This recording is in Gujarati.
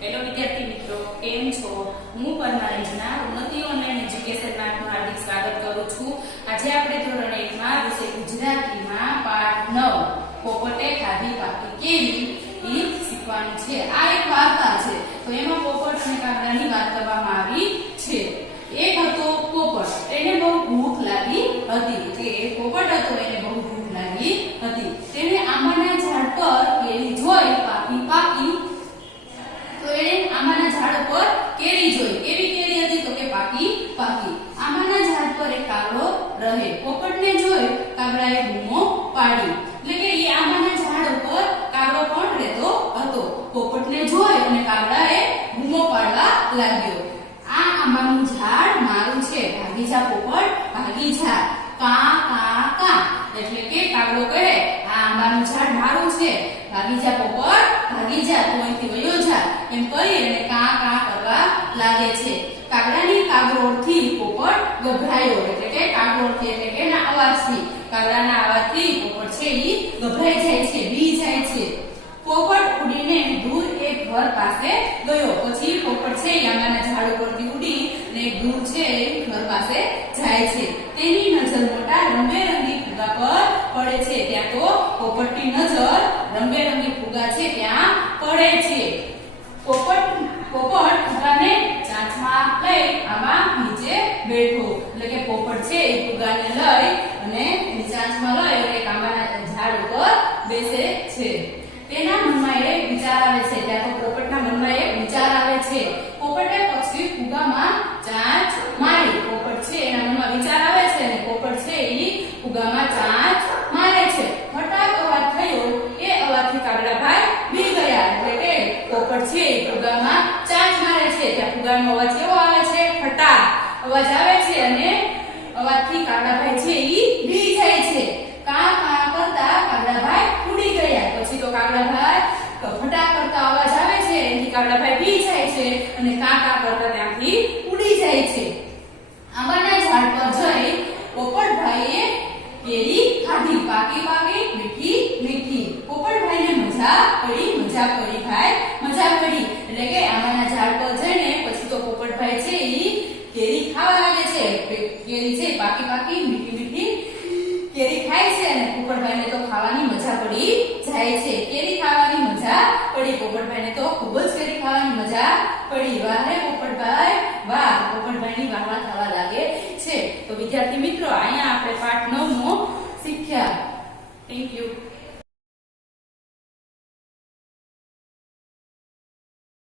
હેલો વિદ્યાર્થી મિત્રો. કેમ છો? હું પરમારંજના ઉન્નતિ ઓનલાઈન એજ્યુકેશનમાં આપનું હાર્દિક સ્વાગત કરું છું. આજે આપણે ધોરણ એકમાં વિષય ગુજરાતીમાં પાઠ નવ. પોપટે ખાધી પાકી કેવી? એ શીખવાનું છે. આ એક વાર્તા છે. તો એમાં પોપટ અને કાગડાની વાત કરવામાં આવી છે. એક હતો પોપટ. એને બહુ ભૂખ લાગી હતી. કે પોપટ હતો, એને બહુ ભૂખ લાગી હતી તેને આંબાના ઝાડ પર કેરી જોઈ પાકી પાકી તો એણે આંબાના ઝાડ પર કેરી જોઈ કેવી કેરી હતી તો કે પાકી પાકી આંબાના ઝાડ પર એક કાગડો રહે પોપટને જોઈ કાગડાએ બૂમો પાડી. એટલે કે એ આંબાના ઝાડ ઉપર કાગડો પણ રહેતો હતો. પોપટને જોઈ અને કાગડાએ બૂમો પાડવા લાગ્યો. આ આંબાનું ઝાડ મારું છે. ભાગી જા પોપટ, ભાગી જા. કા કા કા. એટલે કે કાગડો કહે, આ આંબાનું ઝાડ મારું છે. ભાગી જા પોપટ, ભાગી જા. તું અહીંથી વયો જા. એમ કહી અને કા કા કરવા લાગે છે. કાગડાની કાગરોળથી પોપટ ગભરાયો. એટલે કે કાગરોળથી એટલે કે ના અવાજથી. કાગડાના આવાથી પોપટ છે એ ગભરાઈ જાય છે બી જાય છે. પોપટ ઉડીને દૂર એક ઘર પાસે ગયો. પછી પોપટ છે આંબાના ઝાડ ઉપરથી ઉડી એક દૂર છે ઘર પાસે જાય છે. તેની નજર મોટા રંગબેરંગી ફુગા પર પડે છે. ત્યાં તો પોપટની નજર રંગબેરંગી ફુગા છે, ત્યાં પડે છે. પોપટ પોપટ ફુગાને ચાંચમાં લઈ આમાં નીચે બેઠો. એટલે કે પોપટ છે એ ફુગાને લઈ અને એની ચાંચમાં લઈ અને એક આંબાના ઝાડ ઉપર બેસે છે તેના મનમાં એક વિચાર આવે છે. ત્યાં તો પોપટના મનમાં એક વિચાર આવે છે. પોપટે પક્ષી ફુગામાં ચાંચ મારી. પોપટ છે, એના મનમાં વિચાર આવે છે અને પોપટ છે એ ફુગામાં ચાંચ મારે છે. ફટાક અવાજ થયો, એ અવાજથી કાગડાભાઈ બી ગયા. એટલે કે પોપટ છે એ ફુગામાં ચાંચ મારે છે. ત્યાં ફુગાનો અવાજ કેવો આવે છે? ફટાક અવાજ આવે છે અને અવાજથી કાગડાભાઈ છે ઈ બી જાય છે કા કા કરતા કાગડાભાઈ ઉડી ગયા પછી તો કાગડાભાઈ ફટાક કરતા અવાજ આવે એથી બી જાય છે અને કા કા કરતા ત્યાંથી ઉડી જાય છે. આંબાના ઝાડ પર જઈ પોપટભાઈએ કેરી ખાધી, પાકી પાકી, મીઠી મીઠી. પોપટભાઈને મજા પડી મજા પડી ભાઈ, મજા પડી. એટલે કે આંબાના ઝાડ પર જઈને પછી તો પોપટભાઈ છે એ કેરી ખાવા લાગે છે કેરી છે, પાકી પાકી મીઠી મીઠી કેરી ખાય છે અને પોપટભાઈને તો ખાવાની મજા પડી જાય છે કેરી ખાવાની મજા પડી પોપટભાઈને તો ખૂબ જ કેરી ખાવાની મજા પડી. વાહ રે પોપટભાઈ, વાહ, પોપટભાઈની વાહ વાહ થવા લાગે છે. તો વિદ્યાર્થી મિત્રો, અહીંયા આપણે પાઠ 9 શીખ્યા. Thank you